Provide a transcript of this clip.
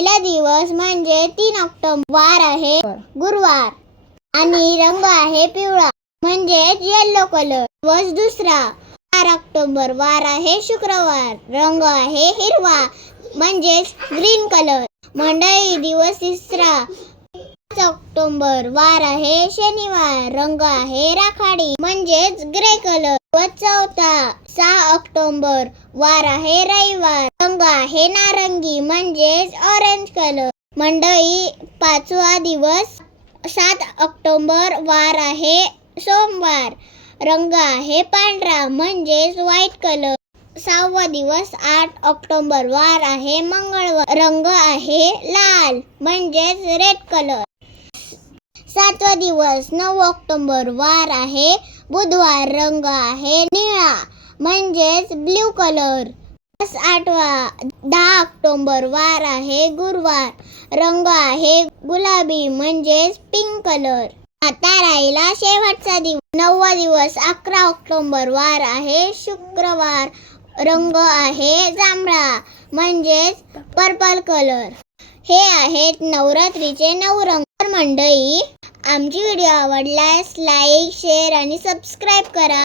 पहिला दिवस म्हणजे तीन ऑक्टोबर वार आहे गुरुवार. आणि रंग आहे पिवळा म्हणजेच येल्लो कलर दिवस दुसरा चार ऑक्टोबर वार आहे शुक्रवार. रंग आहे हिरवा म्हणजेच ग्रीन कलर मंडळी दिवस तिसरा पाच ऑक्टोबर वार आहे शनिवार. रंग आहे राखाडी म्हणजेच ग्रे कलर चौथा सहा ऑक्टोबर वार आहे रविवार. रंग आहे नारंगी म्हणजेच ऑरेंज कलर मंडळी पाचवा दिवस. सात ऑक्टोबर वार आहे सोमवार. रंग आहे पांढरा म्हणजेच व्हाईट कलर सहावा दिवस आठ ऑक्टोबर वार आहे मंगळवार. रंग आहे लाल म्हणजेच रेड कलर सातवा दिवस नऊ ऑक्टोबर वार आहे बुधवार रंग आहे निळा म्हणजेच ब्ल्यू कलर. बस आठवा दहा ऑक्टोंबर वार आहे गुरुवार. रंग आहे गुलाबी म्हणजेच पिंक कलर. आता राहिला शेवटचा दिवस. नववा दिवस अकरा ऑक्टोंबर वार आहे शुक्रवार. रंग आहे जांभळा म्हणजेच पर्पल कलर. हे आहेत नवरात्रीचे नऊ रंग मंडई मंडळी आमची व्हिडिओ आवडल्यास लाईक शेअर आणि सबस्क्राईब करा.